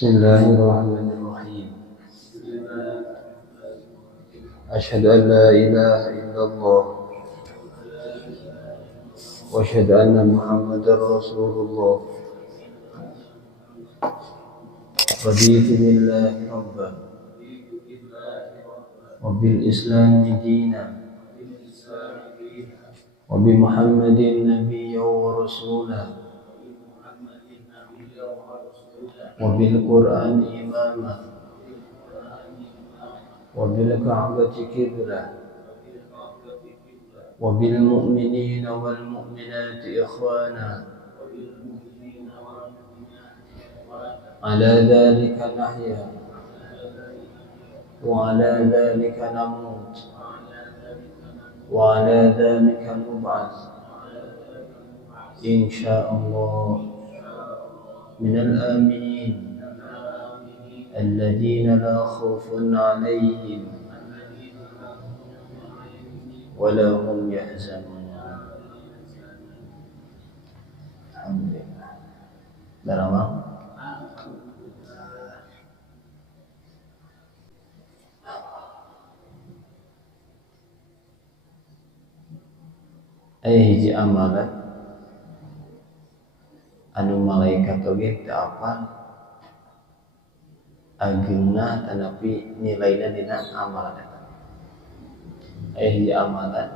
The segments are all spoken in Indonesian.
Bismillahirrahmanirrahim. Asyhadu an la ilaha illallah wa asyhadu anna Muhammadar Rasulullah. Raditu billahi rabban wa bil islami dinan wa bi Muhammadin nabiyyan wa rasulan wa bil Qur'ani imama wa bil Ka'bati qiblah wa bil mu'minina wal mu'minati ikhwana ala dhalika nahya wa ala dhalika namut wa ala dhalika nub'ats insyaallah من الآمنين الذين لا خوف عليهم ولا هم يحزنون. Alhamdulillah. Darama. Hiji amalan anu malaikat oge teu apal ageuna tanapi nilaina dina amalan eta. Hiji amalan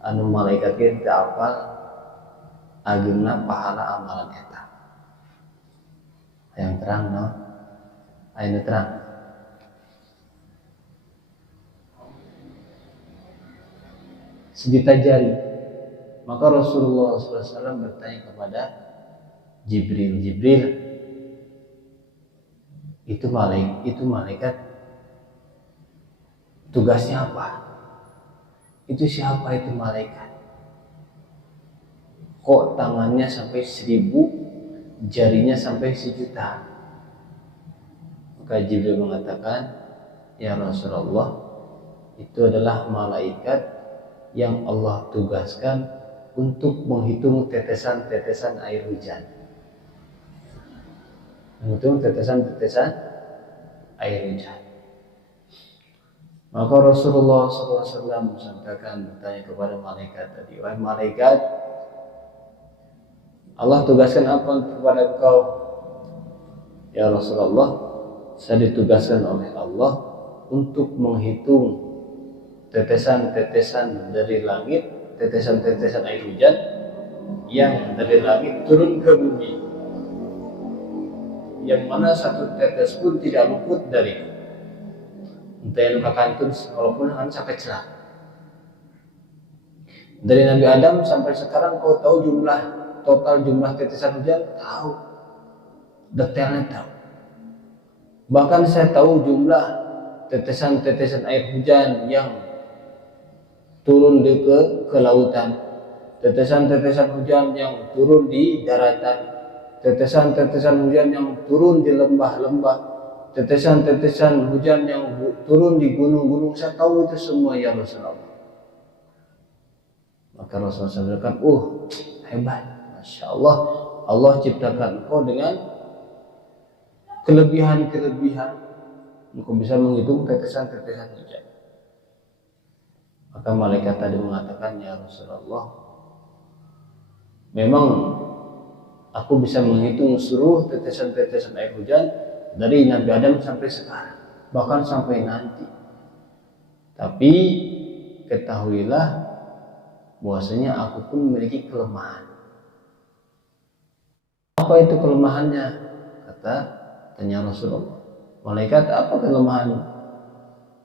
anu malaikat ge teu apal ageuna pahala amalan eta. Yang terang no? Aya terang. Sejuta jari. Maka Rasulullah SAW bertanya kepada Jibril, itu malaikat tugasnya apa? Itu siapa itu malaikat? Kok tangannya sampai 1000, jarinya sampai 1.000.000? Maka Jibril mengatakan, ya Rasulullah, itu adalah malaikat yang Allah tugaskan untuk menghitung tetesan-tetesan air hujan. Menghitung tetesan-tetesan air hujan. Maka Rasulullah SAW menyampaikan, bertanya kepada malaikat tadi, wahai malaikat, Allah tugaskan apa kepada engkau? Ya Rasulullah, saya ditugaskan oleh Allah untuk menghitung tetesan-tetesan dari langit, tetesan-tetesan air hujan yang dari langit turun ke bumi, yang mana satu tetes pun tidak luput dari entah yang kakantun walaupun akan sampai celah. Dari Nabi Adam sampai sekarang kau tahu total jumlah tetesan hujan? Tahu, detailnya tahu. Bahkan saya tahu jumlah tetesan-tetesan air hujan yang turun ke lautan, tetesan-tetesan hujan yang turun di daratan, tetesan-tetesan hujan yang turun di lembah-lembah, tetesan-tetesan hujan yang turun di gunung-gunung. Saya tahu itu semua ya Rasulullah. Maka Rasulullah SAW, hebat, Masya Allah, Allah ciptakan engkau dengan kelebihan-kelebihan, engkau bisa menghitung tetesan-tetesan hujan. Maka malaikat tadi mengatakan, ya Rasulullah, memang aku bisa menghitung seluruh tetesan-tetesan air hujan dari Nabi Adam sampai sekarang, bahkan sampai nanti. Tapi ketahuilah bahwasanya aku pun memiliki kelemahan. Apa itu kelemahannya? Tanya Rasulullah. Malaikat, apa kelemahannya?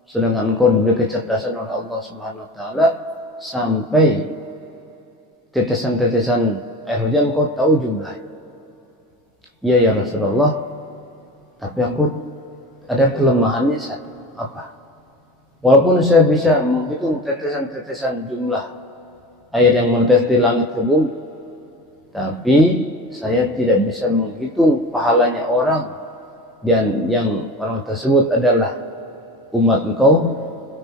Sedangkan engkau diberi kecerdasan oleh Allah Subhanahu wa taala sampai tetesan-tetesan air hujan kau tahu jumlahnya. Iya ya Rasulullah, tapi aku ada kelemahannya satu. Apa? Walaupun saya bisa menghitung tetesan-tetesan jumlah air yang menetes di langit ke bumi, tapi saya tidak bisa menghitung pahalanya orang, dan yang orang tersebut adalah umat engkau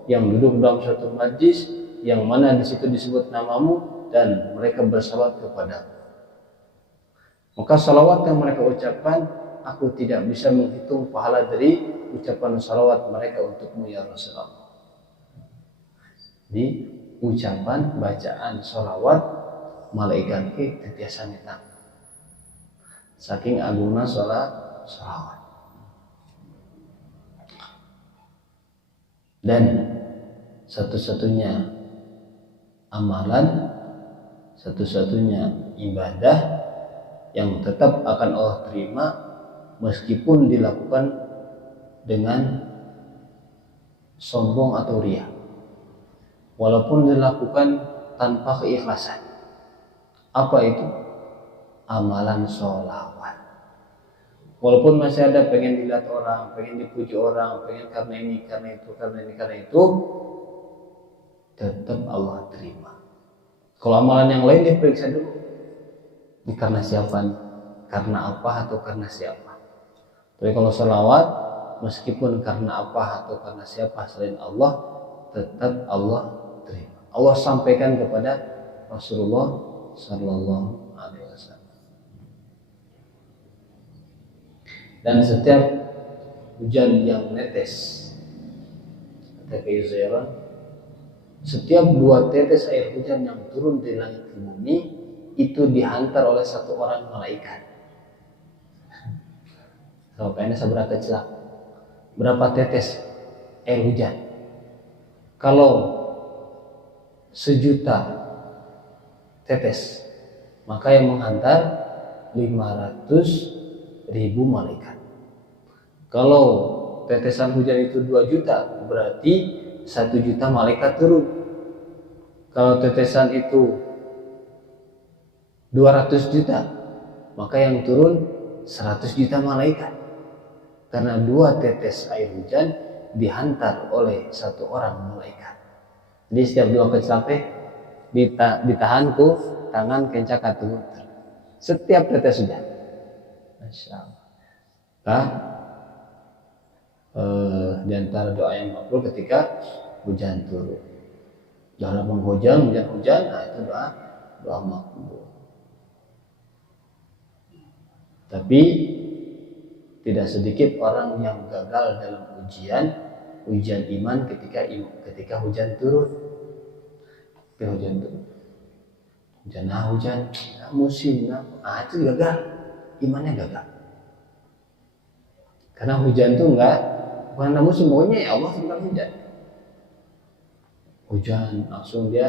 yang duduk dalam suatu majlis yang mana di situ disebut namamu dan mereka bersalawat kepadamu. Maka salawat yang mereka ucapkan aku tidak bisa menghitung pahala dari ucapan salawat mereka untukmu ya Rasulullah. Di ucapan bacaan salawat malaikat ke tetiasa neta. Saking agungna salawat. Dan satu-satunya amalan, satu-satunya ibadah yang tetap akan Allah terima meskipun dilakukan dengan sombong atau riya, walaupun dilakukan tanpa keikhlasan. Apa itu? Amalan sholawat. Walaupun masih ada pengen dilihat orang, pengen dipuji orang, pengen karena ini, karena itu, karena ini, karena itu, tetap Allah terima. Kalau amalan yang lain diperiksa dulu. Ini karena siapa? Karena apa atau karena siapa? Tapi kalau sholawat, meskipun karena apa atau karena siapa selain Allah, tetap Allah terima. Allah sampaikan kepada Rasulullah Sallallahu Alaihi Wasallam. Dan setiap hujan yang netes, kata Kaisaran, setiap 2 tetes air hujan yang turun dari langit ke bumi itu dihantar oleh 1 orang malaikat. So, kayaknya seberapa celak? Berapa tetes air hujan? Kalau 1.000.000 tetes, maka yang menghantar 500.000 malaikat. Kalau tetesan hujan itu 2 juta, berarti 1 juta malaikat turun. Kalau tetesan itu 200 juta, maka yang turun 100 juta malaikat. Karena 2 tetes air hujan dihantar oleh 1 orang malaikat. Jadi setiap 2 kecape ditahan ku tangan kencak katu. Setiap tetes hujan. Masya Allah. Di antara doa yang makbul ketika hujan turun. Dalam hujan, nah itu doa makbul. Tapi tidak sedikit orang yang gagal dalam ujian iman ketika hujan turun. Hujan musim, itu gagal, imannya gagal. Karena hujan itu bukan musim, pokoknya ya Allah tentang hujan langsung dia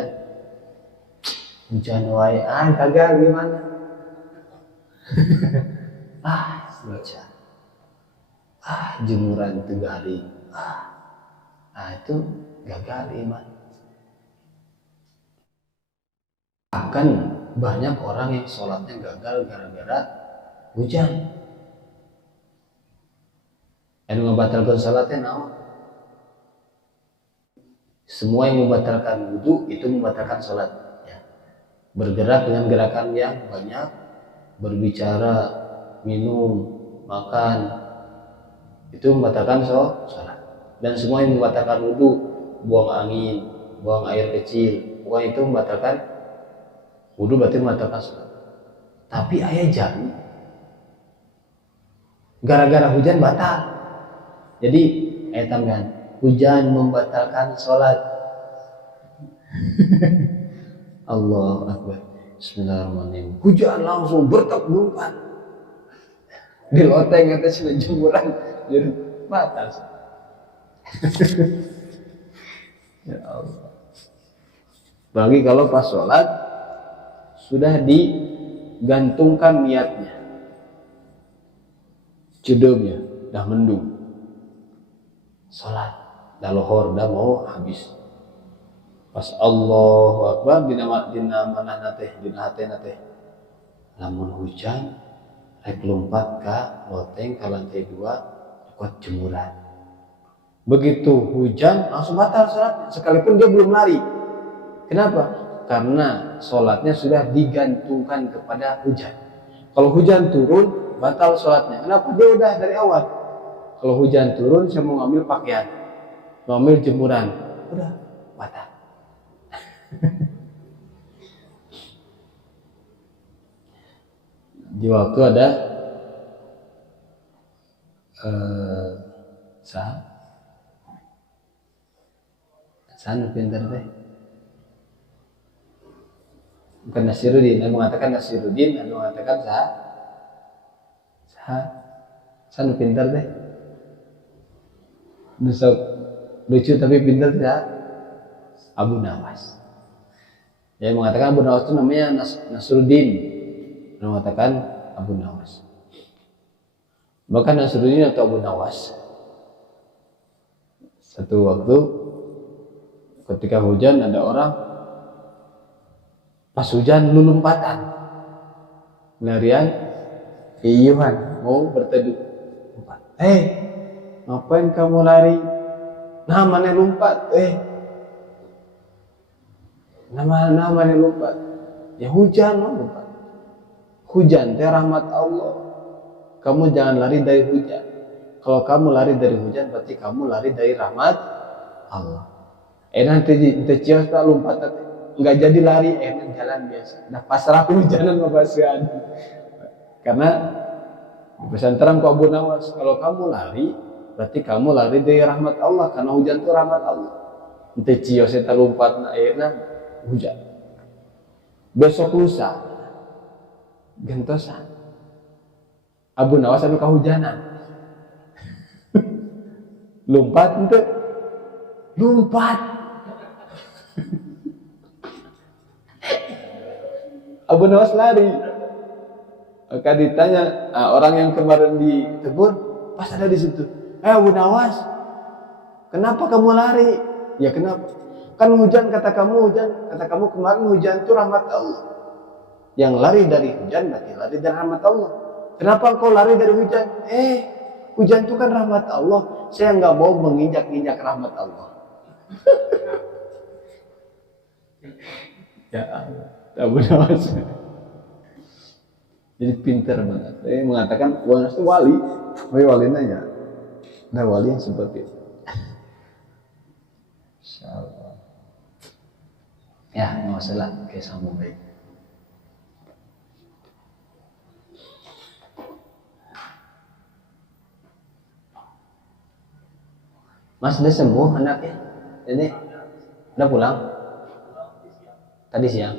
hujan wae, gagal gimana? Hujan, jemuran tegari, itu gagal iman. Bahkan banyak orang yang sholatnya gagal gara-gara hujan. Yang membatalkan sholatnya naon? Semua yang membatalkan wudu itu membatalkan sholat. Ya. Bergerak dengan gerakan yang banyak, berbicara, minum, makan, itu membatalkan sholat. Dan semua yang membatalkan wudu, buang angin, buang air kecil, pokoknya itu membatalkan wudu, berarti membatalkan sholat. Tapi ayah jam gara-gara hujan batal. Jadi ayat tambahan, hujan membatalkan sholat. Allahu Akbar. Bismillahirrahmanirrahim. Hujan langsung bertak-bertak. Di loteng atas jemuran jadi batal. Ya Allah. Bagi kalau pas sholat sudah digantungkan niatnya, judulnya dah mendung. Salat dah lohor dah mau habis. Pas Allahu Akbar dina manahna teh dina hatena teh. Lamun hujan rek lompat ka loteng ka lantai 2 kuat jemuran. Begitu hujan langsung batal salatnya sekalipun dia belum lari. Kenapa? Karena salatnya sudah digantungkan kepada hujan. Kalau hujan turun batal salatnya. Kenapa? Dia udah dari awal. Kalau hujan turun, saya mau ngambil pakaian, mau ngambil jemuran, udah batal. Di waktu ada eh sah nu pinter teh bukan Nasiruddin, anu mengatakan Nasiruddin, anu mengatakan sah nu pinter teh besok lucu tapi pinter teh Abu Nawas. Yang mengatakan Abu Nawas itu namanya Nasruddin, anu mengatakan Abu Nawas. Maka Nasruddin atau Abu Nawas satu waktu ketika hujan ada orang pas hujan lu lompatan larian iyuhan mau berteduh ngapain kamu lari mana lompat mana lompat ya hujan mau lompat hujan teh rahmat Allah kamu jangan lari dari hujan kalau kamu lari dari hujan berarti kamu lari dari rahmat Allah nanti cios tak lompat nggak jadi lari jalan biasa nah pasrah hujanan mabasian karena pesan terang ku Abu Nawas kalau kamu lari berarti kamu lari dari rahmat Allah karena hujan itu rahmat Allah nanti cios tak lompat hujan besok lusa gentosan Abu Nawas anu kahujanan lompat Abu Nawas lari. Maka ditanya orang yang kemarin ditegur pas ada di situ. Abu Nawas, kenapa kamu lari? Ya kenapa? Kan hujan kata kamu kemarin hujan itu rahmat Allah. Yang lari dari hujan berarti lari dari rahmat Allah. Kenapa engkau lari dari hujan? Hujan itu kan rahmat Allah. Saya nggak mau menginjak-injak rahmat Allah. Ya Abu Nawas. Jadi pintar banget. Saya mengatakan Abu Nawas itu wali. Wali nanya. Nah wali yang seperti itu. Insyaallah. Ya nggak masalah. Oke sambung baik. Mas udah sembuh anaknya? Jadi udah pulang? Tadi siang.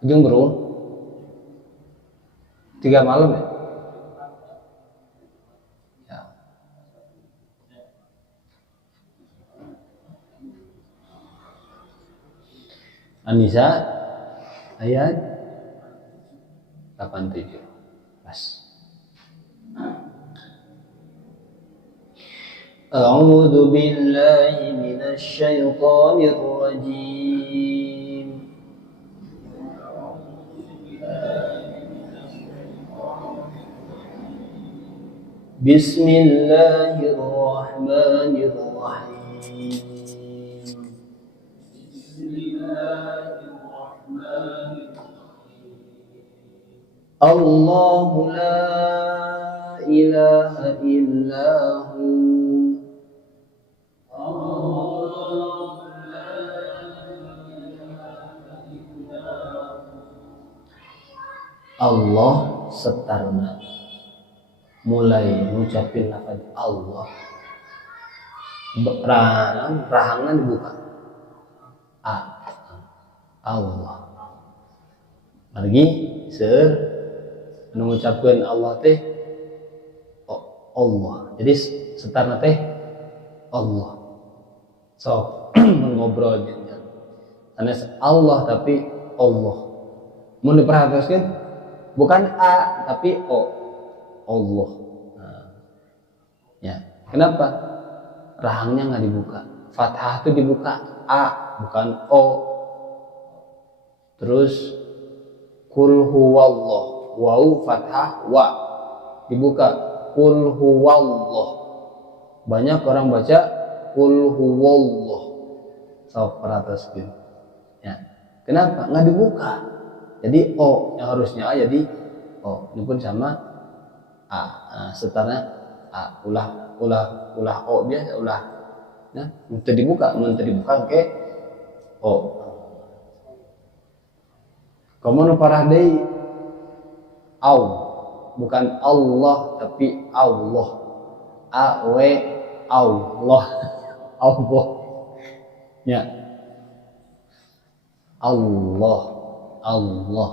Ujung Berung 3 malam ya? Ya. Anisa ayat 87 pas. أعوذ بالله من الشيطان الرجيم بسم الله الرحمن الرحيم الله لا إله إلا هو Allah setarna mulai ngucapin lafaz Allah rahangna dibuka Allah lagi mengucapkan Allah teh Allah jadi setarna teh Allah ngobrol jangan sanes Allah tapi Allah mau diperhatikan bukan A tapi O Allah. Ya kenapa rahangnya nggak dibuka fathah itu dibuka A bukan O terus kul huwallah waw fathah wa dibuka kul huwallah banyak orang baca kul huwallah perhatikan gitu ya kenapa nggak dibuka jadi O yang harusnya A jadi O ini pun sama A setarnya A ulah O biasa ulah nah minta dibuka ke O kamu nu parah deui Au, bukan Allah tapi Allah. A W Allah. Allah. Ya. Allah. Allah.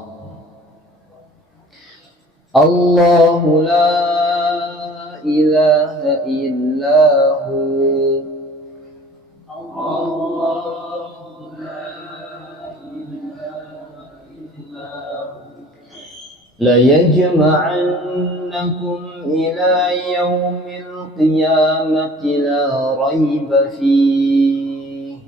Allahu la ilaha illahu. La yajma'annakum ila yaumil qiyamati la raiba fihi.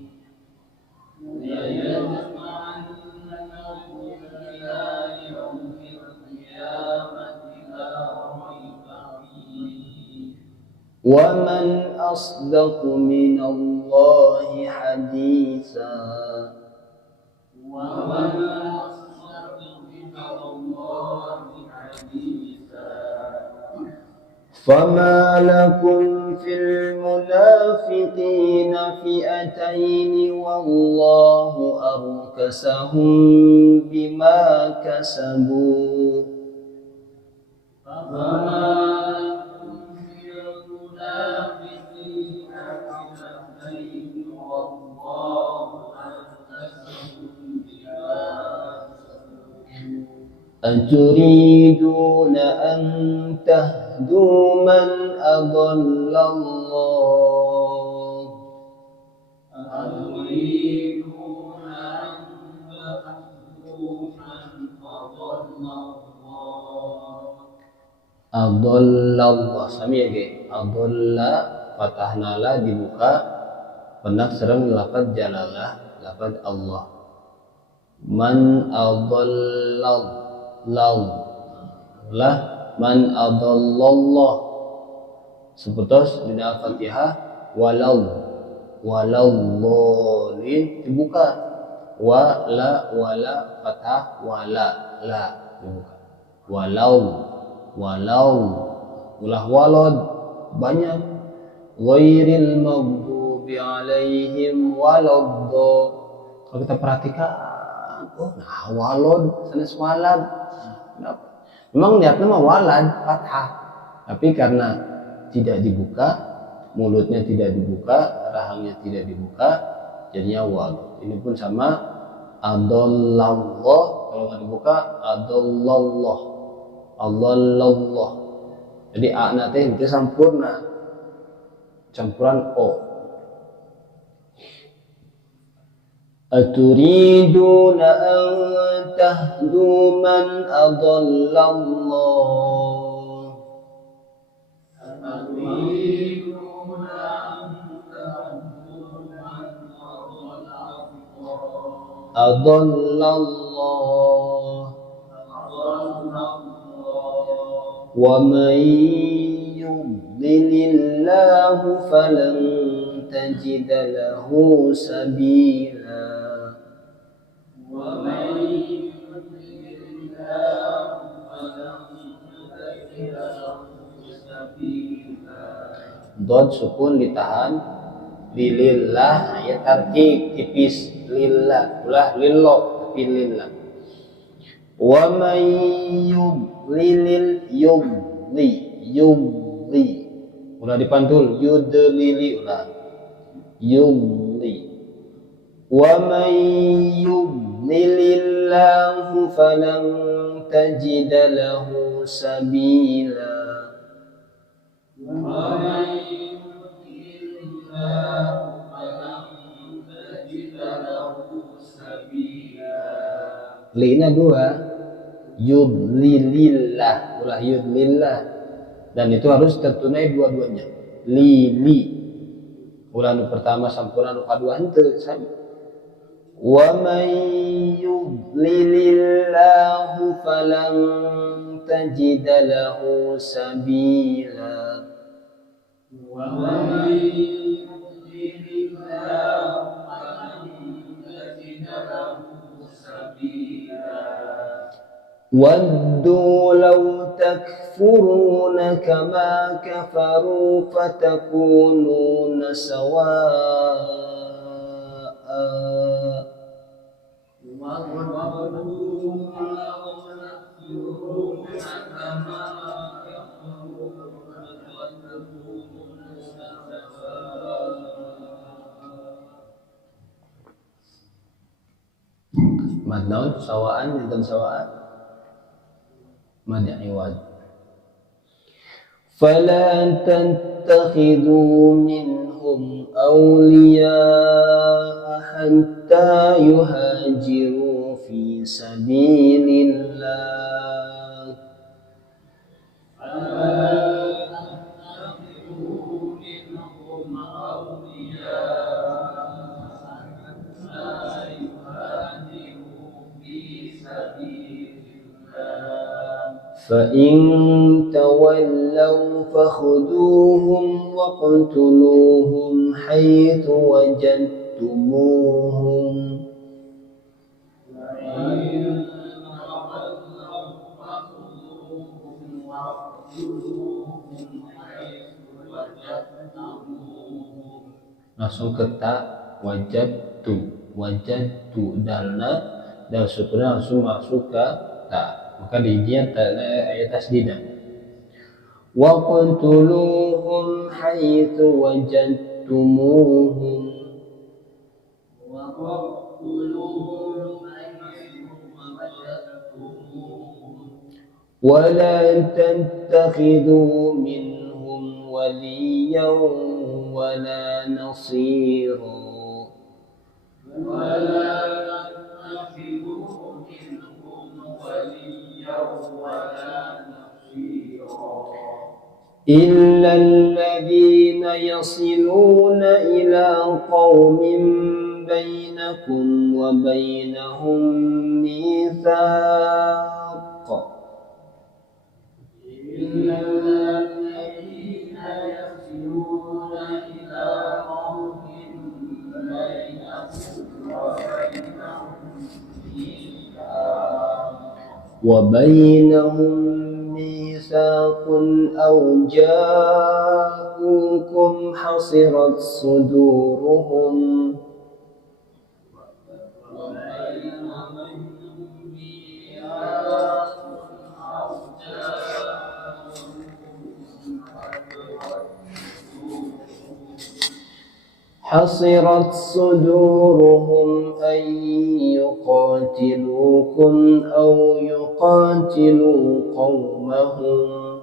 Wa man asdaqu minallahi haditsa. فما لكم في المنافقين فئتين والله أركسهم بما كسبوا أتريدون أن تهدوا من أضل الله Adallallah sami ya ge adalla fathah nala dibuka pendak serang lafaz jalalah lafaz Allah man adallallah lah man adallallah seputus di Al-Fatihah walallolin dibuka wala fathah wala la dibuka walau ulah walad banyak ghairil maghdubi alaihim waladdo. Kalau kita perhatikan walad sanes walad memang niatnya mah walad fathah tapi karena tidak dibuka mulutnya tidak dibuka rahangnya tidak dibuka jadinya walad. Ini pun sama adallallah kalau nggak dibuka adallallah. Jadi a nanti itu sampurna campuran o. Aturiduna an tahdu man adallallah wa man yudlilillahu falan tajida lahu sabila. Dod sukun ditahan lilillah ya tarkib tipis lillah ulah lillo tapi lillah. Wa may yudlil yudli ulah dipantul yudlili ulah yudli. Wa may yudlilillahu falan tajida lahu sabila. Lina dua yudlilillah ulah yudlillah dan itu harus tertunai dua-duanya li ulah nu pertama sampurna nu kadua henteu sami. Wa may yudlilillahu falan tajida lahu sabila. Wa may yudlilillahu falan tajida lahu sabila. Waddu law takfuruna kama kafaru fatakununa sawaa. Madnaun sawaan dan sawaan mad iwad. Fala tattakhidhu minhum awliya hatta yuhajiru fi sabilillah. فإن تولوا فخذوهم واقتلوهم حيث وجدتموهم langsung ke ta wajadtu dalna dan sukunnya langsung masuk ke ta, maka diijian ayat tasdida. Wa qantuluhum haitsu wajadtumuhum wa la tattakhidhu minhum waliyan wala nasira. إلا الذين يصلون إلى قوم بينكم وبينهم ميثاق إلا الذين يصلون إلى قوم وبينهم ميثاق أو جاءوكم حصرت صدورهم حصرت صدورهم أن يقاتلوكم أو يقاتلوا قومهم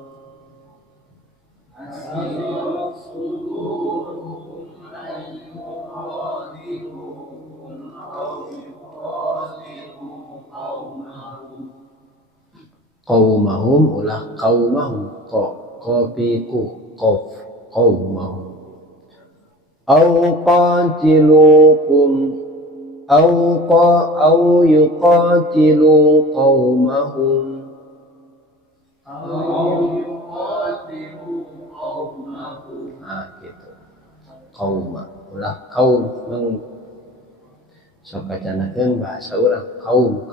قومهم ulah qaumahum qafiku qaf qaumahum أو قاتلوكم أو يقاتلوا قومهم gitu. Qauma ulah kaum sok kacanakeun bahasa urang kaum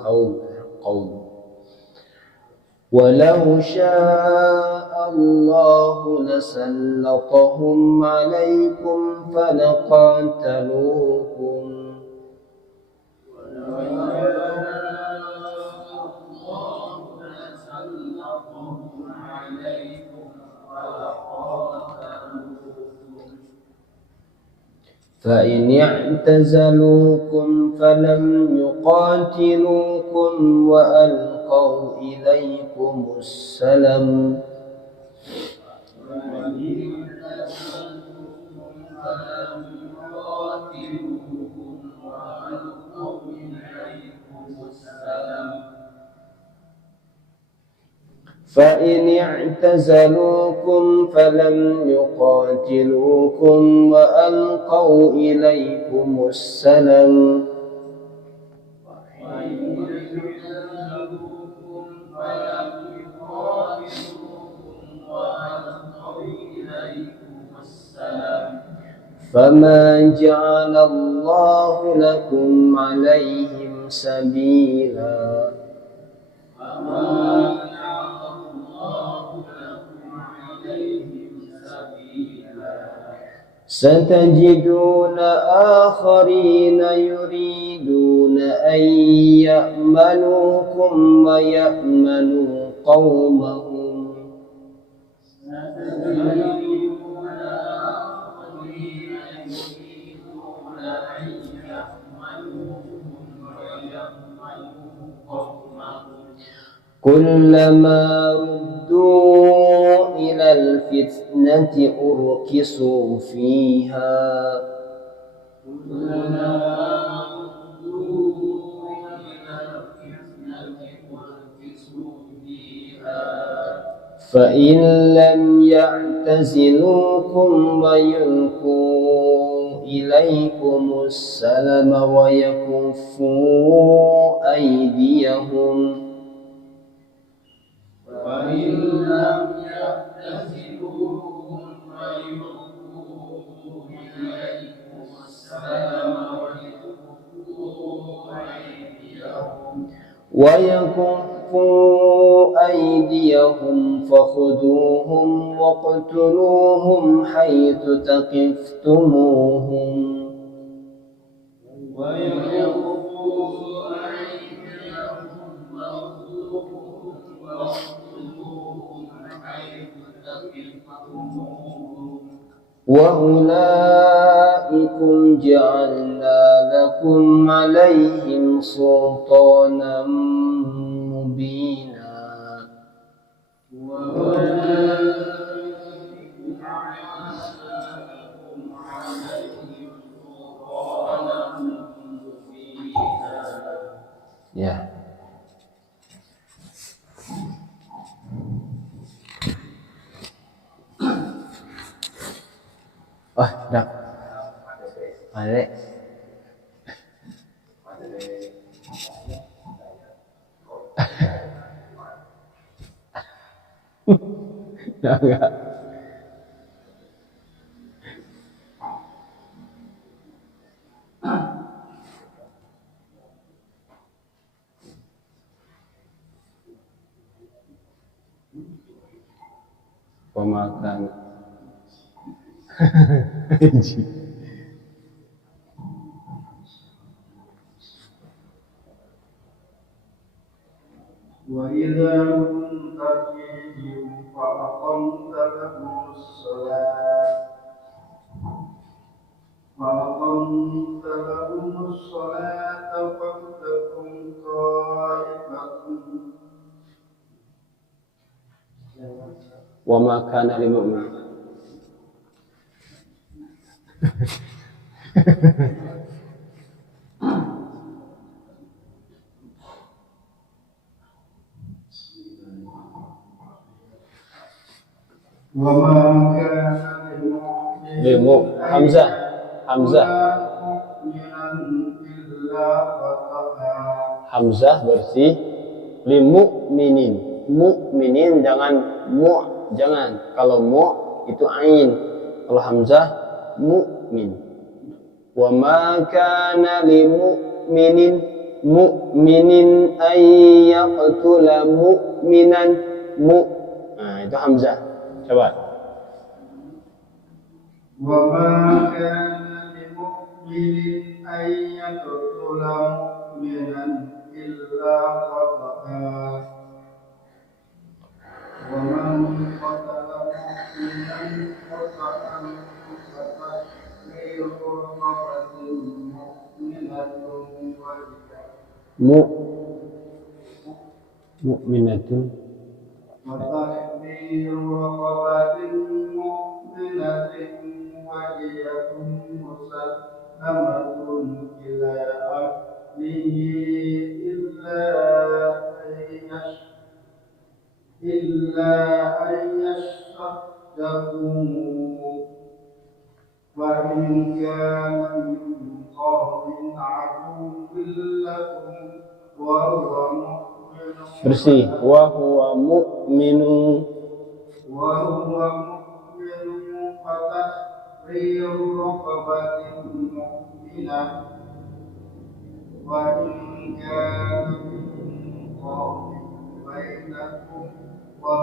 ولو شاء الله لسلطهم عليكم فلقاتلوكم فإن اعتزلوكم فلم يقاتلوكم وألقوا إليكم السلم فإن اعتزلوكم فلم يقاتلوكم وألقوا إليكم السلم فما جعل الله لكم عليهم سبيلا ستجدون آخرين يريدون أن يأمنوكم ويأمنوا قومهم kullama ruddu ilal fitnati urkisu fiha fa in lam ya'tazilukum wa yulqu ilaikumus salama wa yakuffu aydiyahum fa in lam ya'tazilukum wa yulqu ilaikumus salama wa yakuffu aydiyahum ويكفوا أيديهم فخذوهم واقتلوهم حيث ثقفتموهم وأولئكم جعلنا لكم عليهم سلطانا مبينا ya. Oh, dak. Balik. Enggak. Pemakan. وإذا كنت فيهم فأقمت لهم الصلاة فلتكن طائفة وما كان لمؤمن وما كان لمؤمن Hamzah Hamzah bersih limu'minin mu'minin jangan kalau mu itu ain kalau hamzah mu'min wa ma kana mu'minin ay yaqtula mu'minan itu hamzah coba wa ma kana limu'minin ay yaqtula mu'minan illa khata'a wa man qatala mu'minan khata'an fatahriru raqabatin mu'minatun mu'minatun وتحرير رقبة مؤمنة ودية مسلمة إلى أهله إلا أن يصدقوا وإن كان من قوم عدو لكم وهو bersih wa huwa mu'minun fatahriru raqabatin mu'minah wa in kana min qawmin bainakum wa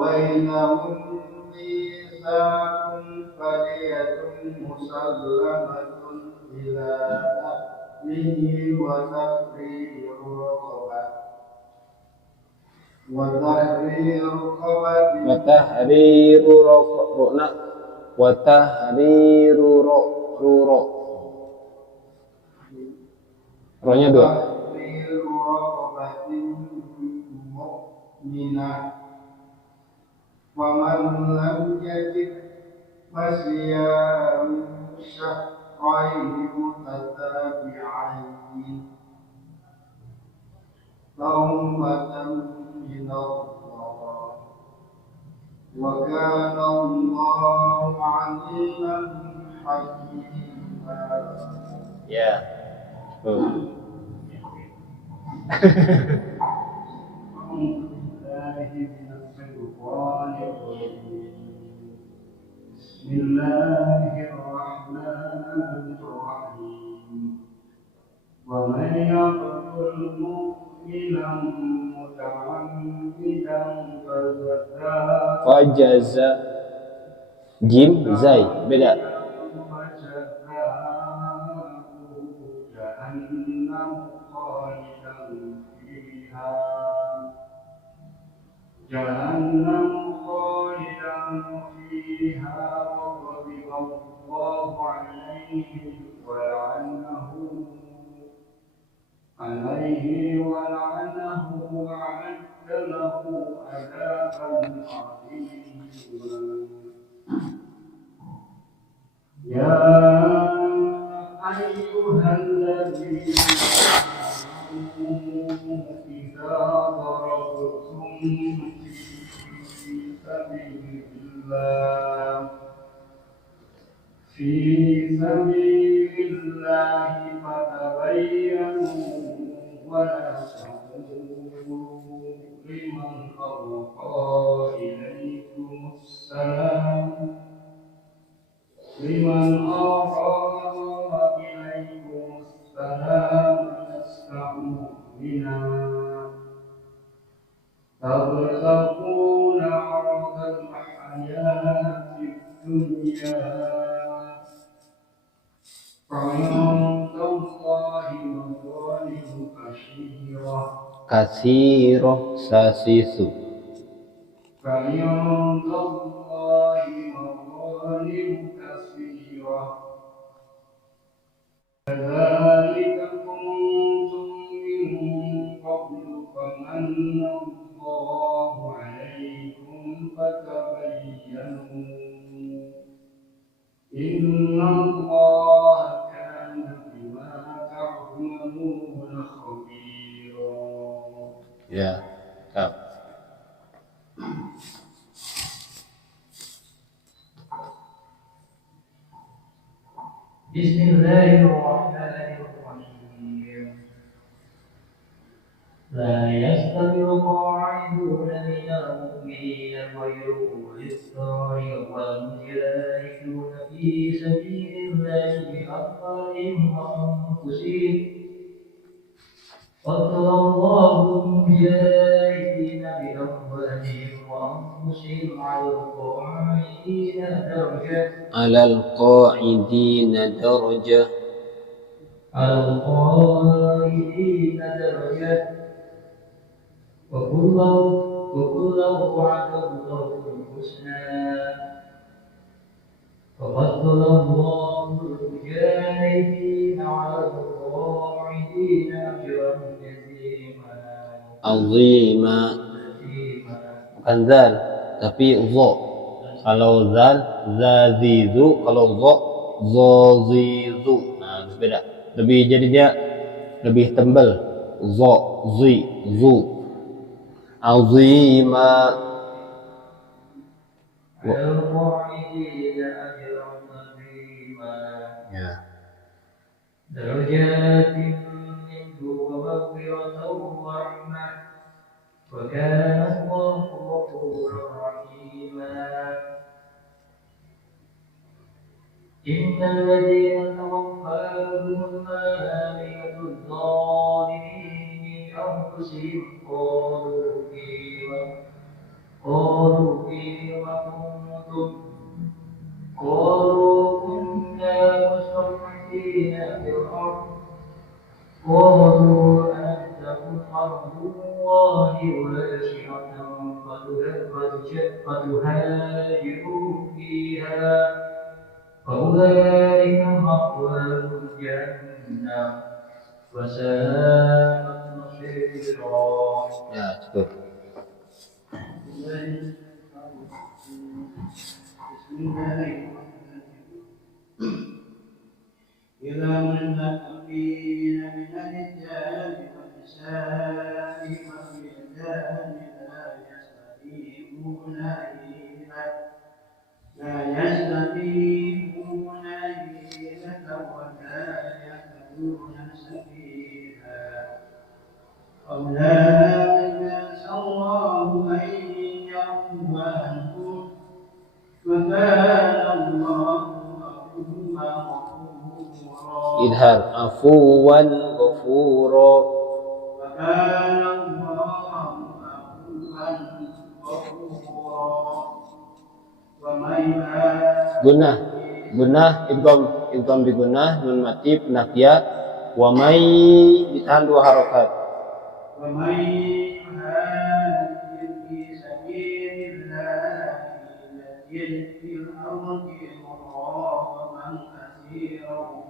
bainahum mitsaqun fadiyatun musallamatun ila ahlihi wa tahriru Rohnya 2. tahriru raqabatin mu'minah wa man lam yajid fasiyam syahrayn mutatabi'ain taubatan min Allah wa kana Allahu 'aliman hakima. Ya. Bismillahirrahmanirrahim. Wa man yaqtul mu'minan muta'ammidan Fajaza. Jim Zai beda. جهنم خالدا فيها وغضب الله عليه ولعنه وأعد له عذابا عظيما. يا أيها الذين آمنوا إذا ضربتم في سبيل الله فتبينوا ولا تقولوا لمن ألقى إليكم السلام لست مؤمنا تبتغون عرض الحياة الدنيا فعند الله مغانم Kasiro sasisu. فعند الله مغانم كثيرة كذلك كنتم من قبل فمن الله عليكم فتبينوا إن الله كان بما تعملون خبيرا. Ya. Kak. Bismillahirrahmanirrahim. لا يستوي القاعدون من المؤمنين غير أولي الضرر والمجاهدون في سبيل الله بأموالهم وأنفسهم فضل الله المجاهدين بأموالهم وأنفسهم على القاعدين درجة. وكلا وعد الله الحسنى ففضل الله المجاهدين على القاعدين أجرا جزيما. Azima. Bukan zal, tapi zo. Kalau zal, zazizu. Kalau zo, zozizu. Nah, beda. Lebih jadi dia lebih tebal. Zo, zi, zu. Azima. Ya. درجات منه ومغفرة ورحمة وكان الله غفورا رحيما. إن الذين توفاهم الملائكة الظالمين أنفسهم قالوا فيم كنتم قالوا كنا مستضعفين في الأرض قالوا أنتم أرض الله واسعة فتهاجروا فيها فأولئك مأواهم جهنم وساءت مصيرا. Ya, cukup. إلى المتقين من الرجال والنساء والولدان لا يستطيعون حيلة ولا يهتدون سبيلا أولئك عسى الله أن يعفو عنهم وكان الله غفورا. Idhar afuwan ghafura. وكان الله عفوا غفورا. ومن Gunah idgham bi gunah nun mati penafia wa may ditahan 2 harokat. ومن يهاجر في سبيل الله يجد في الأرض مراغما كثيرا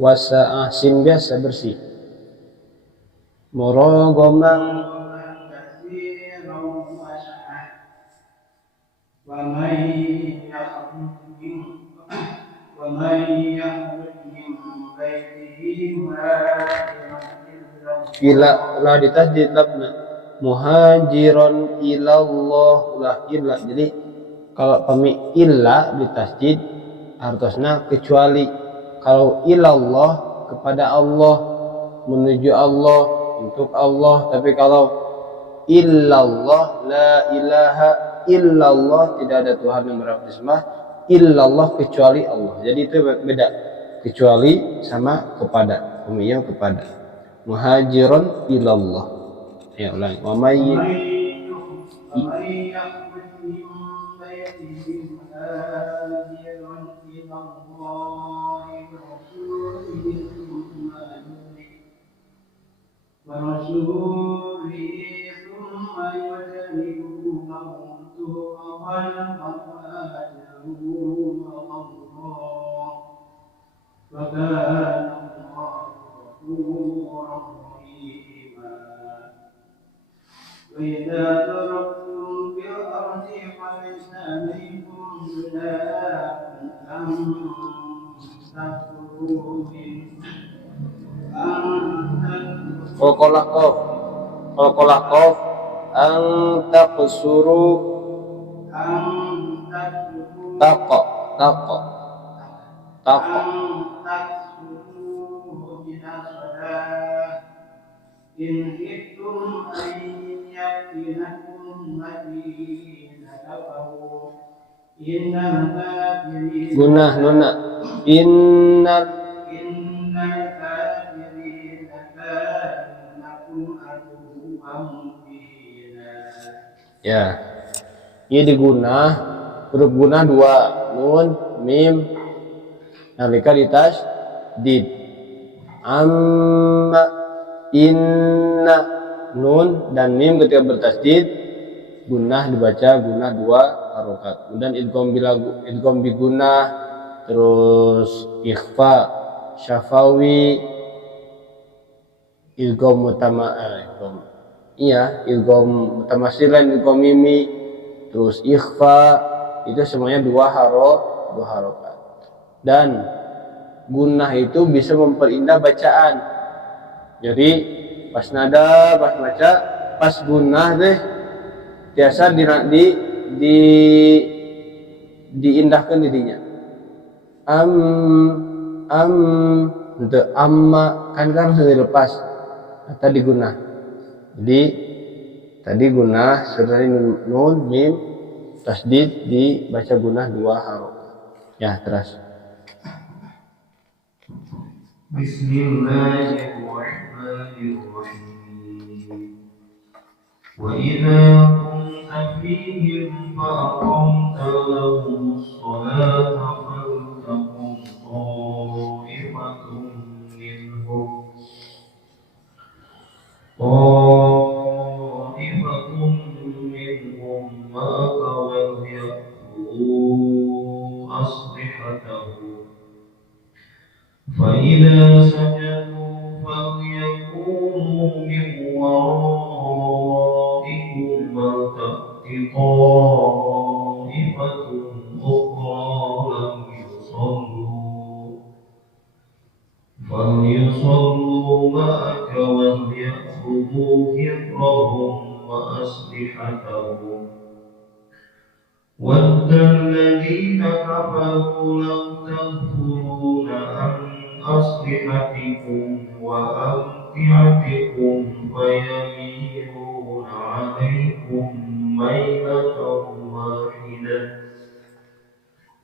Wasa'ah sin biasa bersih. Muraghaman كثيرا وسعة ومن يخرج من بيته مهاجرا ila la ditasdid labna muhajiran ilallah lah illa. Jadi kalau pami illa ditasdid artosna kecuali, kalau ilallah kepada Allah, menuju Allah, untuk Allah. Tapi kalau illallah, la ilaha illallah, tidak ada Tuhan yang berhak disembah, illallah kecuali Allah. Jadi itu beda, kecuali sama kepada, pemiyah kepada. Muhajiran ilallah. Ya ulang. Wa may يخرج من بيته مهاجرا إلى الله ورسوله ثم يدركه موته فقد أجره الله وكان الله غفورا رحيما. وإذا ضربتم في الأرض فليس عليكم جناح أن تأكلوا Qalqalah qaf anta qusuru taqa إن خفتم أن يفتنكم الذين كفروا إن الكافرين gunah nuna innal الكافرين كانوا لكم عدوا مبينا. ya. Ini digunah, huruf gunah 2, nun mim nalika ditasdid. Amma inna nun dan mim ketika bertasdid gunah dibaca gunah 2 harokat. Kemudian idgham bi gunah, terus ikhfa syafawi, idgham mutamasilan, idgham mimi, terus ikhfa, itu semuanya 2 harokat. Dan gunah itu bisa memperindah bacaan. Jadi pas nada, pas baca, pas gunah deh biasa diindahkan dirinya. Untuk amma kan sudah dilepas, tadi gunah. Jadi tadi gunah setelah nun mim tasdid dibaca gunah 2 harokat. Ya, terus. Bismillahirrahmanirrahim. Wa idza kunta fihim fa aqamta lahumus salata faltaqum ta'ifatun minhum ma'aka wal yaqulu aslihatahum فإذا سجدوا يصلوا معك وليأخذوا حذرهم وأسلحتهم ود الذين كفروا لو تغفلون عن أسلحتكم وأمتعتكم فيميلون عليكم ميلة واحدة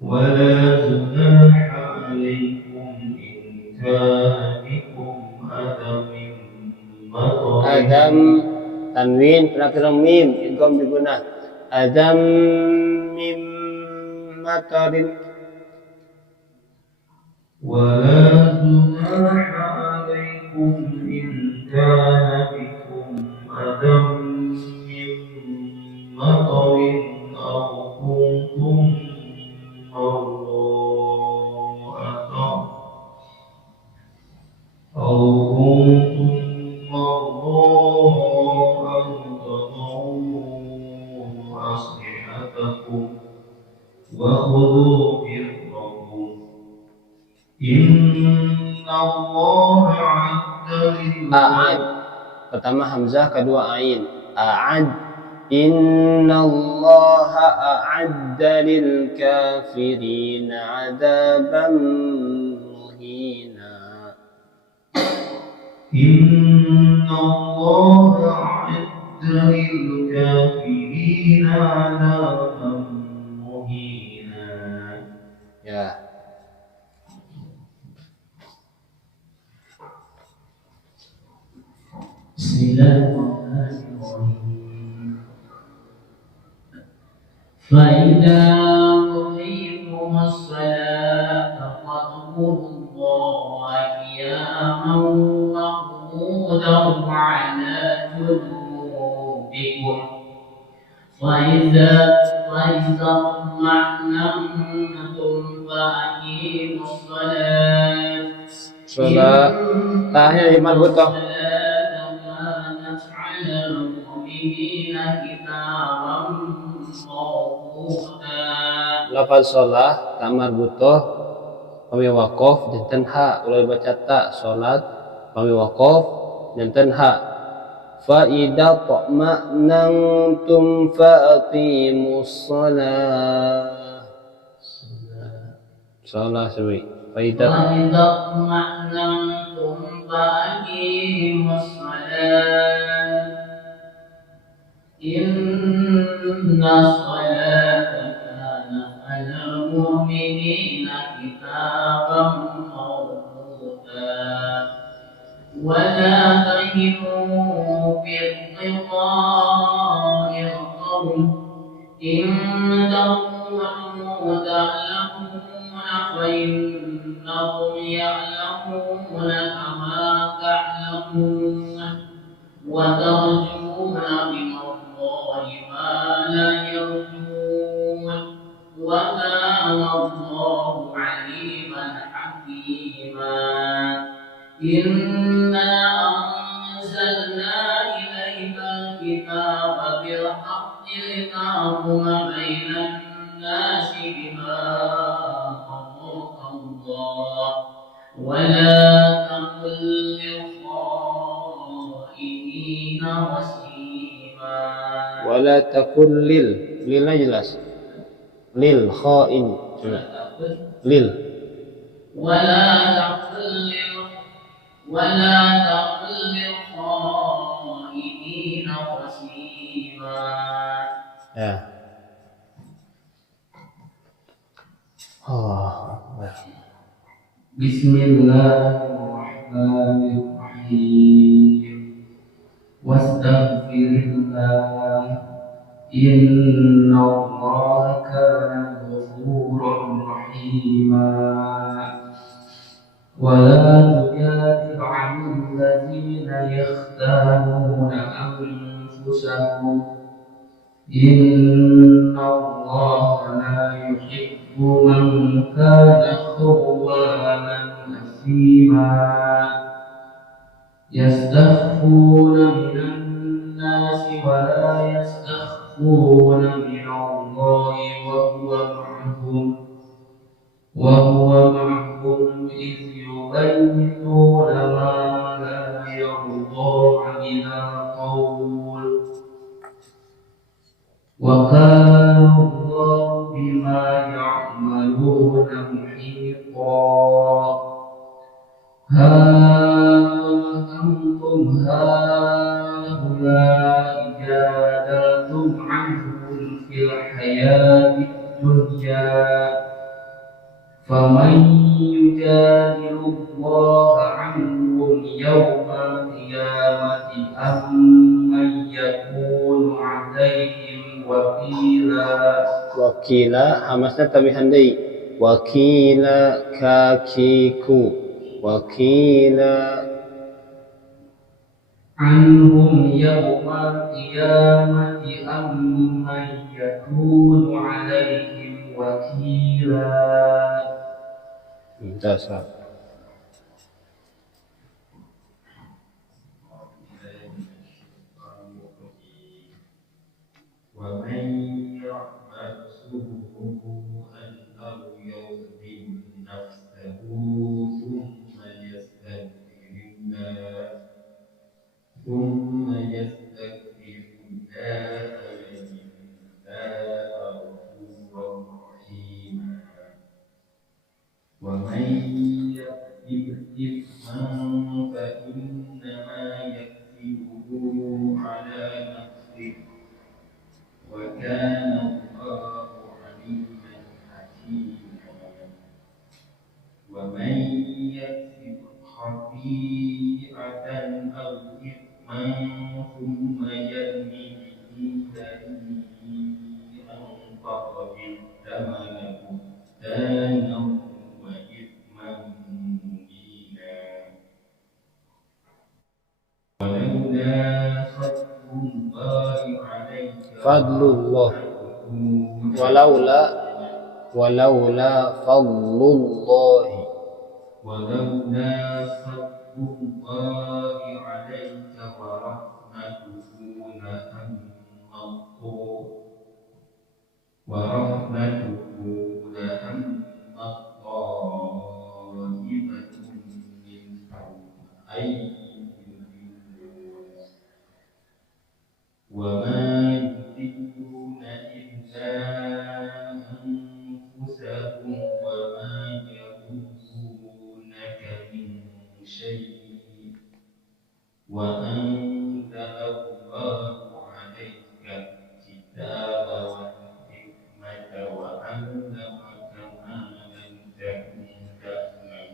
ولا جناح عليكم إن كان بكم Adam tanwin terakhir mim idgham diguna adam mim matarin ولا جناح عليكم إن كان بكم أذى من مطر أو كنتم مرضى أو تضعوا أسلحتكم وخذوا حذركم Inna Allah a'ad pertama hamzah kedua ain a'ad Inna Allah a'adda lil kafirin 'adaban muhina Inna Allah a'adda lil kafirin 'adaban muhina ya. Bismillahirrahmanirrahim. Fa'idha qadaytumus salata fadhkurullaha qiyaman wa qu'udan 'ala junubikum. Fa'idha ma'nantum fa'imus salat. Tahnya iman butuh. Lafaz sholat tamar butuh pami waqaf dinten ha ulah baca ta sholat pami waqaf dinten ha fa idza ta'ma'nantum faqimus shalah salah sewi fa idza ta'ma'nantum faqimus shalah Inna salata kanat 'alal mu'minina kitaban mawquta wa la tahinu fil ibtigha'il qawm in taqulu ta'lamuna fa innahum ya'lamuna kama ta'lamun wa tarjuna min لا يرجون وكان الله عليما حكيما إنا أنزلنا إليك الكتاب بالحق لتحكم بين الناس بما أراك الله ولا تكن للخائنين وسيما wala takul lil jelas lil khain lil wala taqul khainina wasima ya. Bismillahirrahmanirrahim. Wastaghfirillah Inna Allah kana ghafuran rahima wa la tujadil 'anil ladzina yakhtanuna anfusahum Inna Allah la yuhibbu man kana khawanan athima yastakhfuna minan nasi wa la يستخفون من الله وهو معهم إذ يبيتون ما يوم القيامة أمن يكون عليهم وكيلا wakila hamasna tambihan deui wakila kakiku wakila عنهم يوم القيامة أمن يكون عليهم وكيلا. Dasar. ومن يعمل سوءا أو يظلم نفسه ثم يستغفر الله فإن الله غفور رحيم. ومن يكسب إثما فإنما يكسبه على نفسه وكان الله عليما حكيما. ومن يكسب خطيئة أو إثما ثم يرمي به بريئا فقد احتمل بهتانا وإثما مبينا. ولولا Fadlullah walaula fadlullahi ولولا فضل الله عليك ورحمته لهم طائفة منهم أن يضلوك وما يضلون إلا أنفسهم وما يضرونك من شيء وأنزل الله عليك الكتاب والحكمة وعلمك ما لم تكن تعلم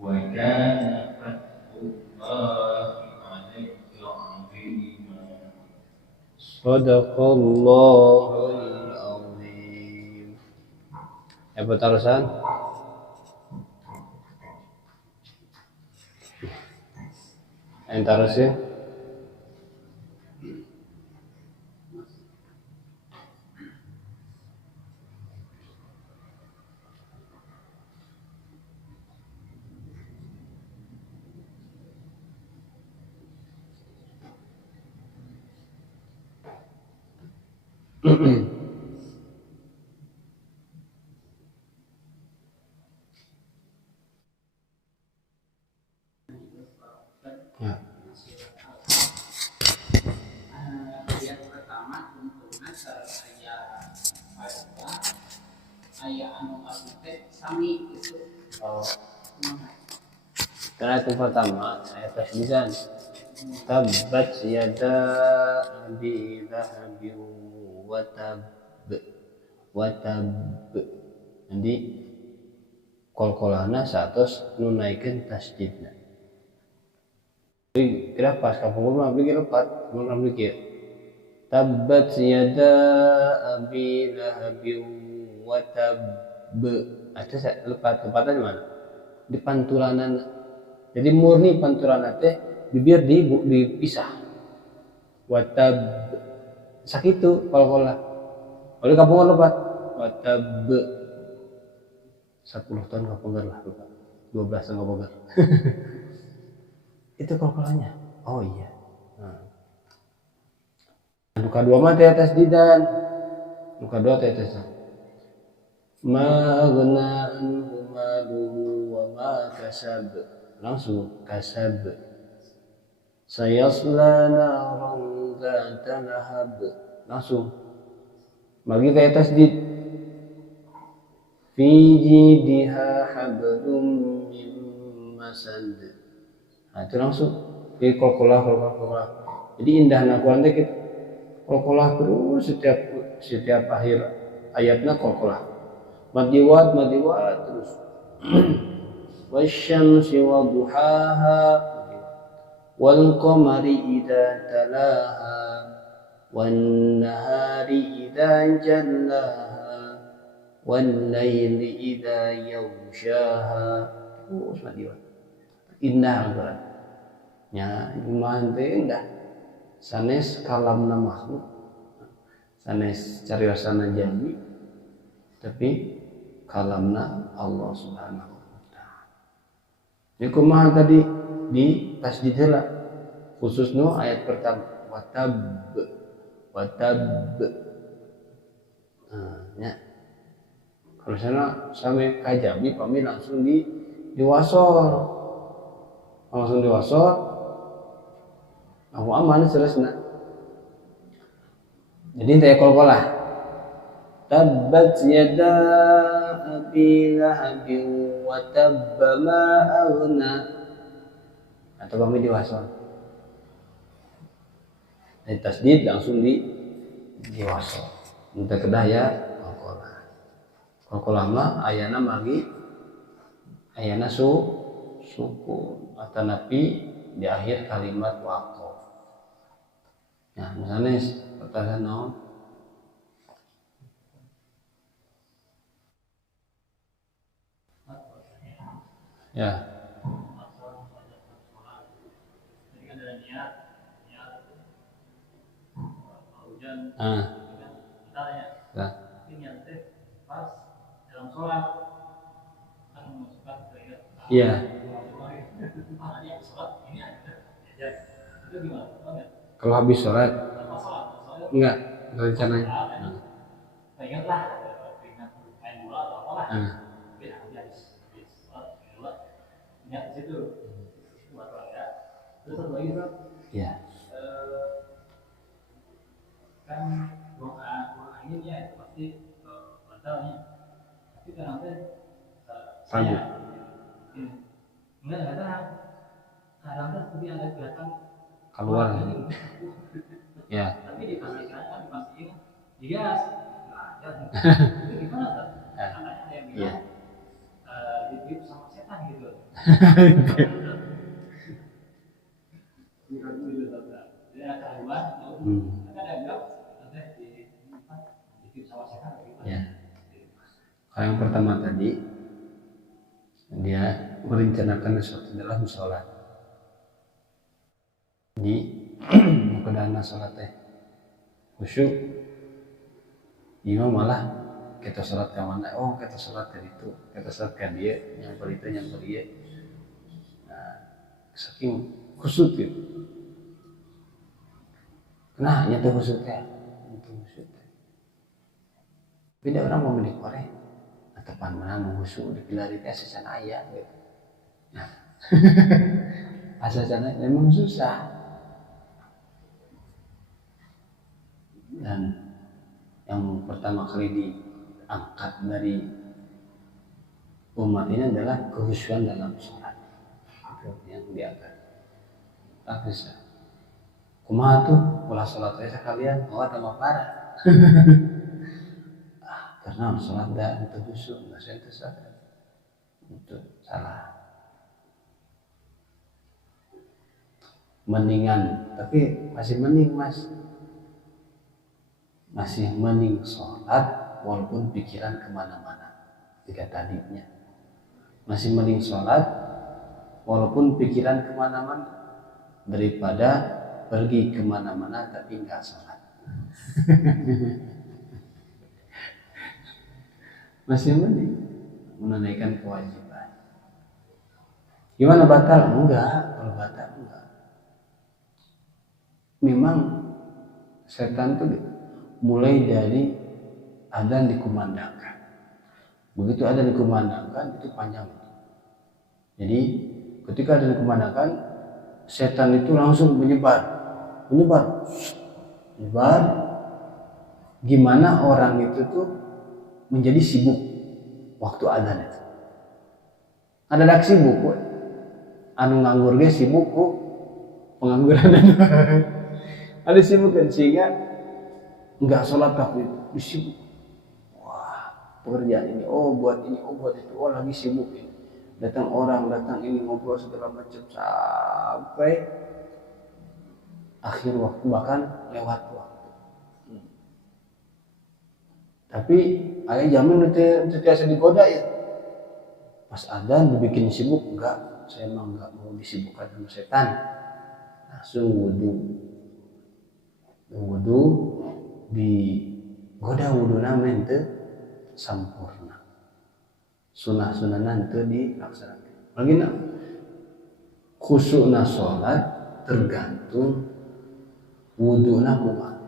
وكان فضل الله عليك عظيما. Sadaqallahul azim. Apa terusan? Yang terusnya? Ya. Yang pertama untungna aya aya anu teh sami gitu. Oh. Karena itu pertama ayat tasbihan. Tabbat yada abi lahabin wa tab. Nanti kolkolana 100 nunaikeun tasdidna. Jadi kira pas kapungkur mah beli lepat, mun beli kieu. Tabbat yada abi lahabin wa tab. Ada lepatnya di mana? Di panturanan. Jadi murni panturanan teh bibir dipisah. Wa tab. Sakitu kolkola. Oleh kapungkur lepat. Wa tab. 10 tahun kapungkur lah, 12 tahun kapungkur. Itu kolkolanya. Oh iya. Nuka dua mah teh tasdidan. Nuka dua teh tasdidan. Ma aghna anhu maluhu wa ma kasab. Langsung kasab. Sayasla naran dzata lahab. Langsung. Bagi teh tasdid. Fi jidha hablum min masad. Nah, itu langsung di kolkolah. Jadi indahna Quran teh gitu. Kolkolah terus setiap akhir ayatnya kolkolah. Madiwat terus. wasyamsi wa duhaha wal qamari idza talaha wan nahari idza jallaha wan laili idza yaghshaha. Indah berat nya iman teh indah sanes kalamna makhluk sanes cariosana jami tapi kalamna Allah Subhanahu wa taala. Ini kumaha tadi di tasdid heula khususnya ayat pertama watab ya kalau sana sampai kajabi pami langsung diwasol aku aman selesai. Jadi teh kol-kolah tabbat yada abi lahabin wa tabba ma aghna atau kami diwasol dari tasdid langsung diwasol minta kedaya kol-kolah mah ayana magi ayana sukun atau napi di akhir kalimat waqaf. Nah, misalnya pertanyaan naon? Ya. Iya. Kalau habis sholat, enggak rencananya. Ingatlah, ingat main bola atau apa lah. Ingat di situ, buat olahraga. Terus satu lagi bro. Iya. Kan buang angin ya itu pasti bantalnya. Tapi kan nanti Ragu. Enggak tahu. Kadang tuh tapi ada kelihatan Keluar. Ya. Tapi dipastikan digas. Itu gimana tuh? Katanya ada yang bilang ditiup sama setan gitu. Dia keluar, ada yang bilang ditiup sama setan gitu. Ya. Kalau yang pertama tadi dia merencanakan sesuatu dalam sholat. Di kedana sholat teh khusyuk, imam malah kita sholat ke mana? Oh kita sholat ke itu, kita sholat ke dia, yang dia. Nah, saking khusyuk gitu. Nah, nyata khusyuk ya, beda orang mau milih korek. Tepan mana menghusu dipilari teh sesana aya gitu. Nah. Asasana memang susah. Dan yang pertama kali diangkat dari umat ini adalah kehusuan dalam sholat. Itu yang diangkat. Tak bisa. Kumaha tuh ulah sholat saya sekalian, tambah parah. Karena sholat dah itu khusyuk, nggak saya itu salah, itu salah. Mendingan, tapi masih mending mas, masih mending sholat walaupun pikiran kemana-mana. Jika tadinya masih mending sholat walaupun pikiran kemana-mana daripada pergi kemana-mana tapi nggak sholat. Masih mending menunaikan kewajiban. Gimana batal? Enggak, kalau batal enggak. Memang setan itu mulai dari adzan dikumandangkan. Begitu adzan dikumandangkan itu panjang. Jadi ketika adzan dikumandangkan, setan itu langsung menyebar. Gimana orang itu tuh menjadi sibuk waktu adzan itu. Ada dak sibuk, anu nganggur ge sibuk ku pengangguran. Ada sibuk kan sehingga enggak sholat tapi sibuk. Wah, pekerjaan ini, buat ini, buat itu, lagi sibuk ini. datang orang, datang ini ngobrol segala macam sampai akhir waktu bahkan lewat waktu. Tapi ayah jamin nanti setiasa digoda ya. Pas adzan dibikin sibuk, enggak, saya emang enggak mau disibukkan sama setan. Langsung wudu digoda wuduna mente sampurna. Sunah-sunanan teu dilaksanakan. Lagi khusyukna sholat tergantung wuduna kumaha.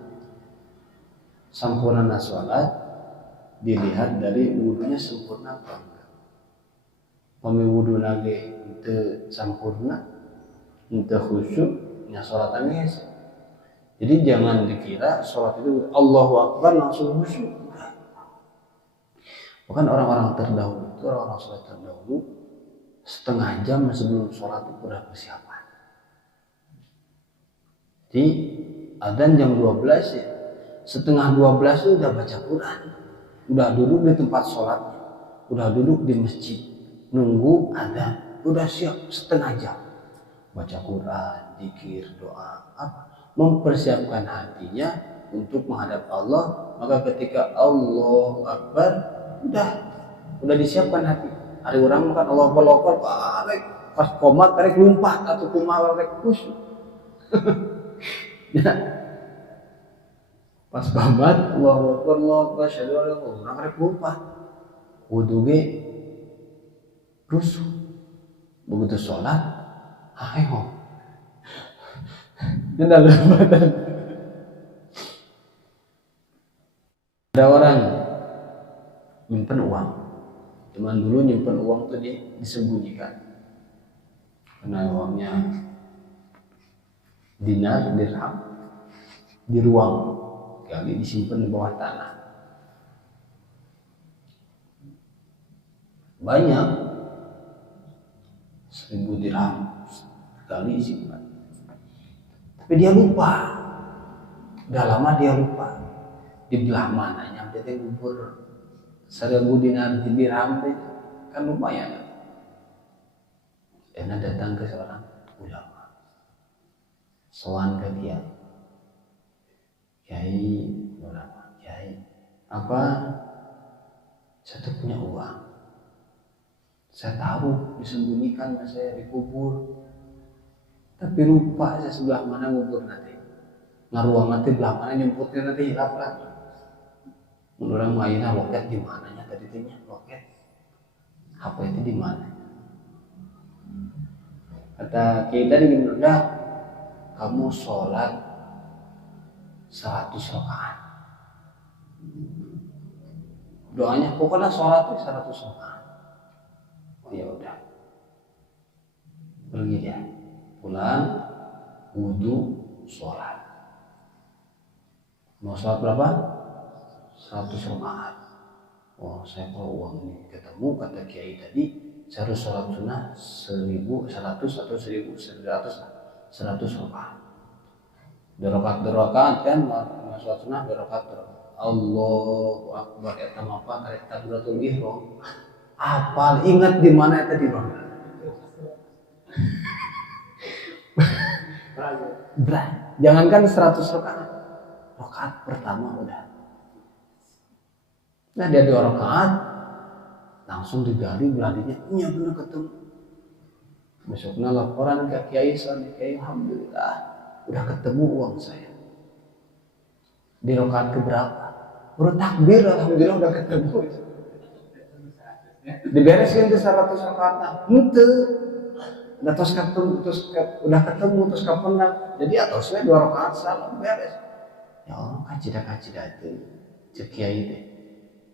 Sampurna sholat dilihat dari wudunya sempurna apa enggak. Pami wuduna ge teu sampurna, teu khusyuk, nya sholat geus. Jadi jangan dikira sholat itu Allahu Akbar langsung khusyuk. Bahkan orang-orang terdahulu itu, orang-orang sholat terdahulu setengah jam sebelum sholat itu udah persiapan. Jadi adzan jam 12 ya, setengah 12 itu udah baca Quran, udah duduk di tempat sholatnya, udah duduk di masjid, nunggu adzan, udah siap setengah jam baca Quran, zikir, doa, apa, mempersiapkan hatinya untuk menghadap Allah. Maka ketika Allahu Akbar udah disiapkan hati. Hari orang makan Allahu Akbar, pas komat tarik lompat atau kumaha rek khusyuk. Ya. Pas babat Allahu Akbar syahadu an la ilaha illallah urang rek lompat. Wudu ge rusuh. Begitu sholat, ayo. Nendal badan. Ada orang nyimpen uang. Cuman dulu nyimpen uang tuh disembunyikan. Karena uangnya dinar, dirham di ruang, kali disimpan di bawah tanah. Banyak 1000 dirham kali disimpan. Tapi dia lupa. Udah lama dia lupa. Di belah mananya dia kubur 1000 dinar dirham kan lumayan. Enak datang ke seorang ulama, sowan ke kiai ulama, kiai apa, saya tuh punya uang, saya tahu disembunyikan mas saya dikubur, tapi lupa saya sebelah mana kubur nanti, ngaruang nanti belah mana nyemputnya nanti hilap kan. Menurut mainnya loket di mananya tadi tanya loket HP itu di mana? Kata kita di udah kamu sholat 100 rakaat. Doanya pokoknya sholat 100 rakaat. Oh ya udah. Pergi dia. Pulang wudu sholat. Mau sholat berapa? 100 rakaat. Oh saya kalau uang ini ketemu kata kiai tadi saya harus sholat sunnah 1100 atau 1100 rakaat. 2 rakaat kan sholat sunnah 2 rakaat. Allahu Akbar eta mapa karek takbiratul ihram. Apal ingat di mana tadi Bang? Jangankan 100 rakaat. Rakaat pertama udah. Nah dia 2 rakaat langsung digali beladinya, iya benar ketemu. Besoknya laporan ke kiai soalnya kiai alhamdulillah udah ketemu uang saya. Di rakaat keberapa? Baru takbir alhamdulillah udah ketemu. Dibereskan ke 100 rakaatnya, henteu. Udah terus ketemu, udah ketemu terus kapan? Jadi atasnya 2 rakaat salam beres. Ya Allah kacida itu cek kiai deh.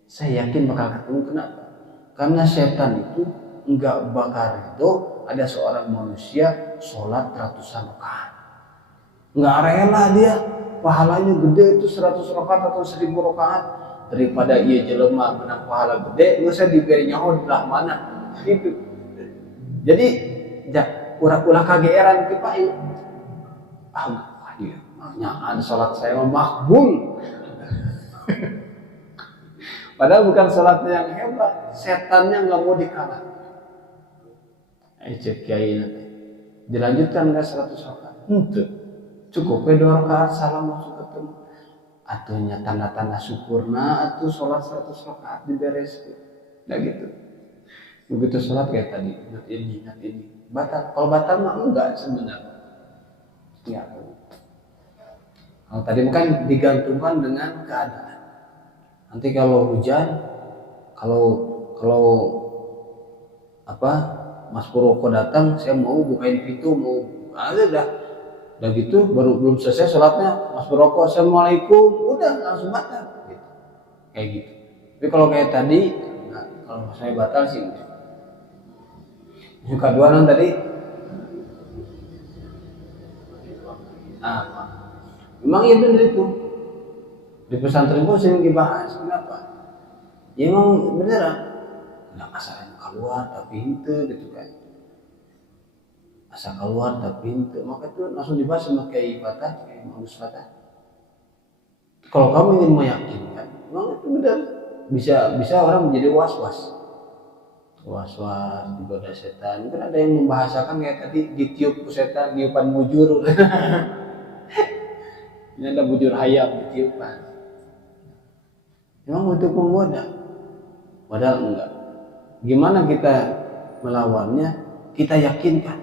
Saya yakin bakal ketemu. Kenapa? Karena setan itu enggak bakal ridho ada seorang manusia sholat ratusan rakaat. Enggak rela dia, pahalanya gede itu 100 rakaat atau 1000 rakaat daripada ia jelema menang pahala gede, nggak usah diberi nyaho di belah mana. Gitu. Jadi ulah kageeran ti Pak. Dia nyaan sholat saya makbul. Padahal bukan sholatnya yang hebat, setannya nggak mau dikalah. cek kiai nanti dilanjutkan ke 100 rakaat ente cukup 2 rakaat salam masuk ketemu atuhnya tanda-tanda syukurna atuh sholat 100 rakaat diberes nggak gitu. Begitu sholat kayak tadi ingat ini batal. Kalau batal mah enggak sebenarnya ya. Kalau tadi kan digantungkan dengan keadaan. Nanti kalau hujan, kalau Mas Purwoko datang, saya mau bukain pintu, mau udah gitu, belum selesai sholatnya, Mas Purwoko assalamualaikum, udah langsung batal, gitu. Kayak gitu. Tapi kalau kayak tadi, kalau saya batal sih, yang kedua non tadi, memang itu di pesantren pun sering dibahas, kenapa? Ya emang beneran, nggak masalah keluar tapi itu gitu kan. Asal keluar tapi itu, maka itu langsung dibahas sama Kiai Fatah, Kiai Magus Fatah. Kalau kamu ingin meyakinkan, memang itu benar. Bisa orang menjadi was-was digoda setan. Kan ada yang membahasakan kayak tadi ditiup ku setan, tiupan bujur. Ini ada bujur hayam ditiupan. Memang untuk menggoda, padahal enggak. Gimana kita melawannya? Kita yakinkan.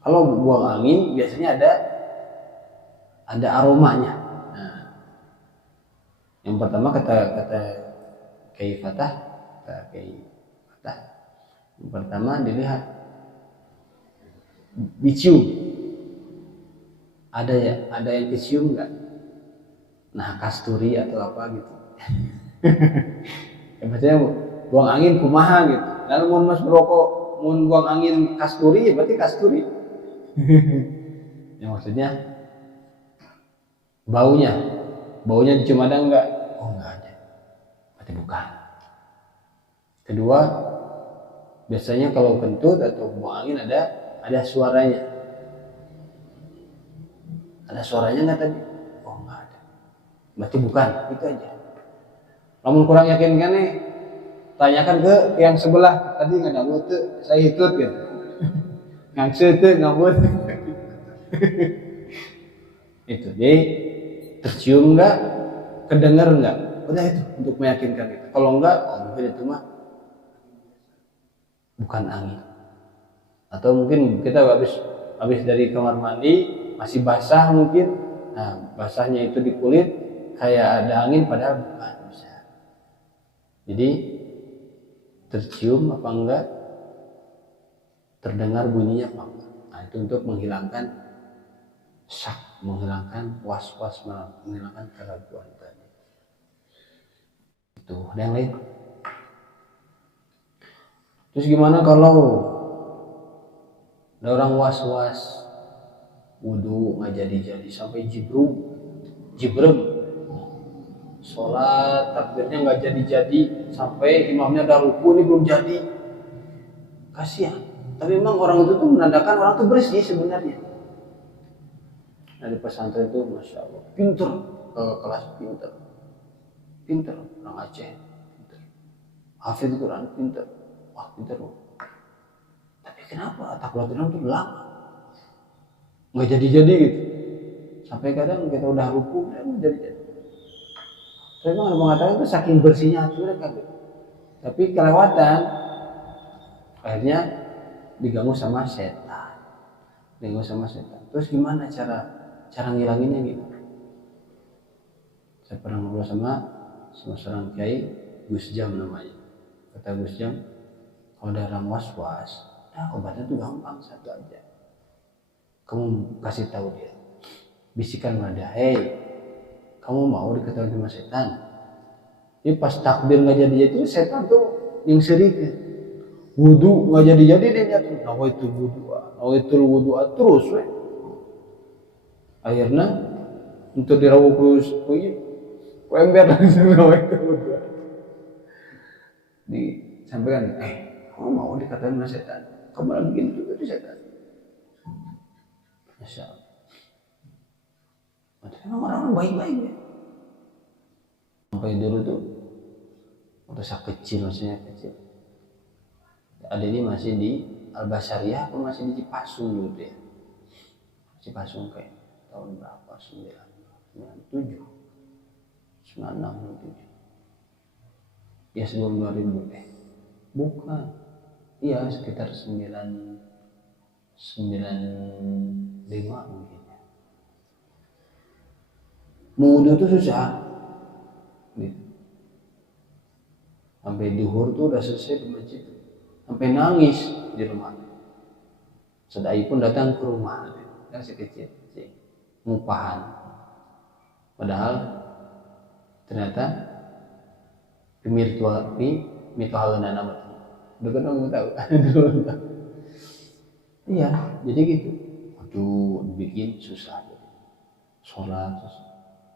Kalau buang angin biasanya ada aromanya. Nah, yang pertama kata Kiai Fatah, yang pertama dilihat, dicium. Ada yang dicium nggak? Nah, kasturi atau apa gitu. Ya, maksudnya buang angin kumaha gitu. Lalu mau Mas merokok, mau buang angin kasturi, ya berarti kasturi. Yang maksudnya baunya dicium ada enggak? Oh enggak ada, berarti bukan. Kedua, biasanya kalau kentut atau buang angin ada suaranya. Ada suaranya enggak tadi? Oh enggak ada, berarti bukan. Itu aja. Namun kurang yakin kan nih, tanyakan ke yang sebelah tadi nggak ada tuh, saya hitut gitu. Ngangse tuh ngabut. Itu jadi tercium nggak, kedengar nggak, udah itu untuk meyakinkan itu. Kalau enggak, mungkin itu mah bukan angin. Atau mungkin kita habis dari kamar mandi masih basah mungkin, nah basahnya itu di kulit kayak ada angin padahal bukan, bisa. Jadi tercium apa enggak, terdengar bunyinya apa enggak. Nah itu untuk menghilangkan syak, menghilangkan was-was, menghilangkan keraguan tadi. Itu ada yang lain. Terus gimana kalau ada orang was-was wudu nggak jadi sampai jibrem, sholat takbirnya nggak jadi sampai imamnya udah ruku ini belum jadi, kasihan. Tapi memang orang itu tuh menandakan orang itu bersih sebenarnya. Nah di pesantren itu masya Allah pinter, ke kelas pinter orang Aceh, pinter hafid Quran, pinter, wah pinter loh. Tapi kenapa takbiratul ihram itu lama nggak jadi gitu, sampai kadang kita udah ruku nggak jadi. Tapi memang mengatakan itu saking bersihnya hati mereka gitu. Tapi kelewatan, akhirnya diganggu sama setan. Terus gimana cara ngilanginnya gitu? Saya pernah ngobrol sama seorang kiai, Gus Jam namanya. Kata Gus Jam, kalau ada orang was-was, obatnya tuh gampang, satu aja. Kamu kasih tahu dia, bisikan pada, hey, kamu mau diketahui sama setan? Ini pas takbir nggak jadi itu setan tuh yang sirik. Wudu nggak jadi dia jatuh. Nawaitul wudu terus, akhirnya untuk dirawuk ku ember langsung nawaitul wudu. Disampaikan, kamu mau dikatakan sama setan? Kamu lagi bikin juga di setan. Masya Allah. Memang orang baik-baik ya. Sampai dulu tuh waktu saya kecil, maksudnya kecil, ada ini masih di Al-Basariyah aku masih di Cipasung dulu tuh ya. Cipasung kayak tahun berapa? 97, 96, 97. Ya sebelum 2000 bukan. Iya sekitar 95 mungkin ya. Wudhu tuh susah. Gitu. Sampai duhur tuh udah selesai di masjid. Sampai nangis di rumah. Sedai pun datang ke rumah. Yang kecil, ngupahan. Padahal ternyata pimirtuhalana nama tuh. Udah kan kamu tahu. Iya, jadi gitu. Waduh, bikin susah. Sholat susah.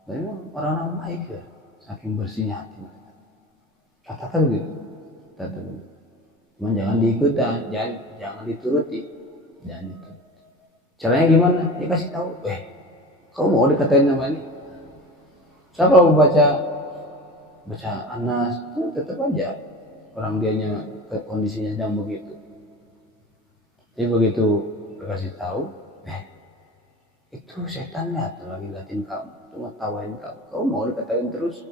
Tapi orang-orang baik ya, saking bersihnya hati mereka. Kata begitu. Kata begitu. Cuman jangan diikuti, jangan dituruti. Jangan dituruti. Caranya gimana? Ya kasih tahu. Kamu mau dikatain nama ini? Saya kalau baca Anas itu tetap aja orang dianya kondisinya sedang begitu. Jadi begitu dikasih tahu, itu setan atau lagi liatin kamu, cuma tawain kamu. Kamu mau dikatain terus?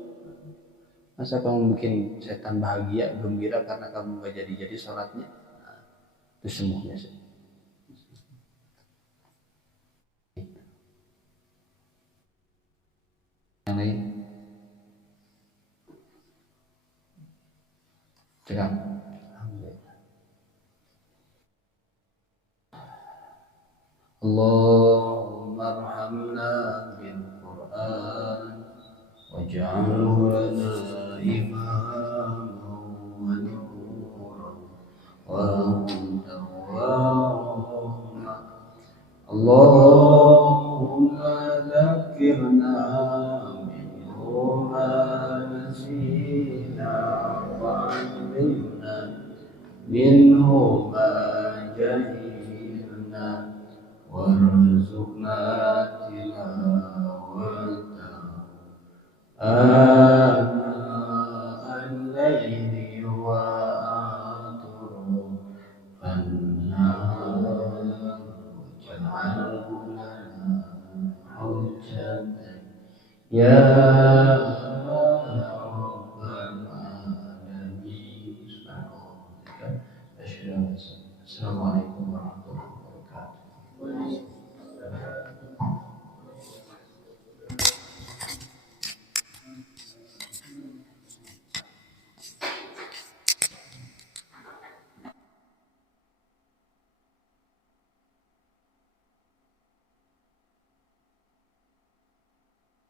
Masa kamu bikin setan bahagia, gembira karena kamu gak jadi sholatnya? Nah, itu semuanya sih. Yang lain? Cekap. Allahumma arhamna bil Qur'an waj'alhu lana imaman wa nuran wa hudan wa rahmah. Allahumma dhakkirna minhu ma nasina wa 'allimna minhu ma jahilna warzuqna tilawatahu ana al-layli wa atrafan-nahar waj'alhu lana hujjatan ya